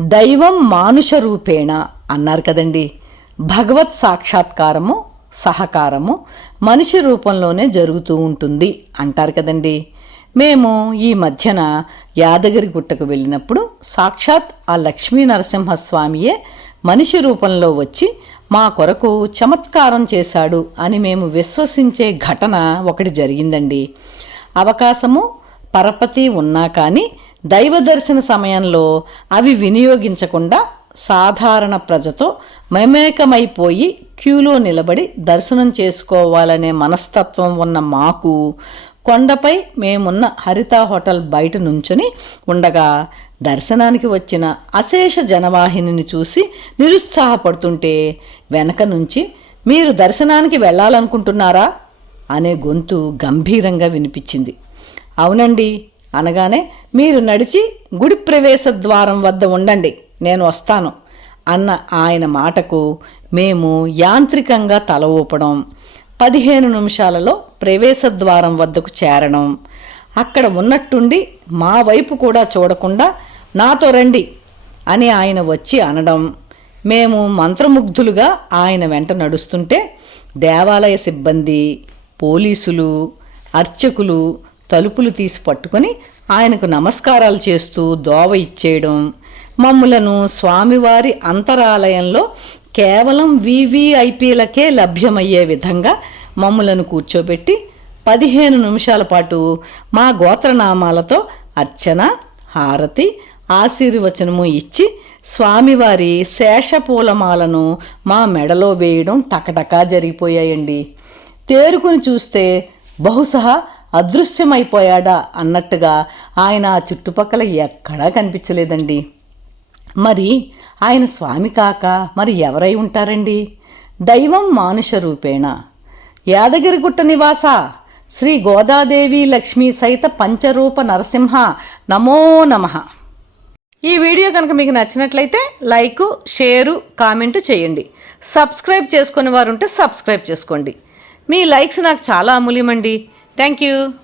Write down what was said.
దైవం మానుష రూపేణ అన్నారు కదండి. భగవత్ సాక్షాత్కారము సహకారము మనిషి రూపంలోనే జరుగుతూ ఉంటుంది అంటారు కదండి. మేము ఈ మధ్యన యాదగిరి గుట్టకు వెళ్ళినప్పుడు సాక్షాత్ ఆ లక్ష్మీ నరసింహస్వామియే మనిషి రూపంలో వచ్చి మా కొరకు చమత్కారం చేశాడు అని మేము విశ్వసించే ఘటన ఒకటి జరిగిందండి. అవకాశము పరపతి ఉన్నా కానీ దైవ దర్శన సమయంలో అవి వినియోగించకుండా సాధారణ ప్రజతో మమేకమైపోయి క్యూలో నిలబడి దర్శనం చేసుకోవాలనే మనస్తత్వం ఉన్న మాకు కొండపై మేమున్న హరిత హోటల్ బయట నుంచుని ఉండగా దర్శనానికి వచ్చిన అశేష జనవాహినిని చూసి నిరుత్సాహపడుతుంటే వెనక నుంచి మీరు దర్శనానికి వెళ్ళాలనుకుంటున్నారా? అనే గొంతు గంభీరంగా వినిపించింది. అవునండి అనగానే మీరు నడిచి గుడి ప్రవేశ ద్వారం వద్ద ఉండండి. నేను వస్తాను. అన్న ఆయన మాటకు మేము యాంత్రికంగా తల ఊపడం. పదిహేను నిమిషాలలో ప్రవేశ ద్వారం వద్దకు చేరడం. అక్కడ ఉన్నట్టుండి మా వైపు కూడా చూడకుండా నాతో రండి అని ఆయన వచ్చి అనడం. మేము మంత్రముగ్ధులుగా ఆయన వెంట నడుస్తుంటే దేవాలయ సిబ్బంది పోలీసులు అర్చకులు తలుపులు తీసి పట్టుకొని ఆయనకు నమస్కారాలు చేస్తూ దోవ ఇచ్చేయడం. మమ్ములను స్వామివారి అంతరాలయంలో కేవలం వివిఐపీలకే లభ్యమయ్యే విధంగా మమ్ములను కూర్చోబెట్టి పదిహేను నిమిషాల పాటు మా గోత్రనామాలతో అర్చన హారతి ఆశీర్వచనము ఇచ్చి స్వామివారి శేషపూలమాలను మా మెడలో వేయడం టకటకా జరిగిపోయాయండి. తేరుకుని చూస్తే బహుశా అదృశ్యమైపోయాడా అన్నట్టుగా ఆయన చుట్టుపక్కల ఎక్కడా కనిపించలేదండి. మరి ఆయన స్వామి కాక మరి ఎవరై ఉంటారండి? దైవం మానుష రూపేణ. యాదగిరిగుట్ట నివాస. శ్రీ గోదాదేవి లక్ష్మీ సైత పంచరూప నరసింహ. నమో నమః. ఈ వీడియో కనుక మీకు నచ్చినట్లయితే లైకు షేరు కామెంటు చేయండి. సబ్స్క్రైబ్ చేసుకునే వారు ఉంటే సబ్స్క్రైబ్ చేసుకోండి. మీ లైక్స్ నాకు చాలా అమూల్యమండి. Thank you.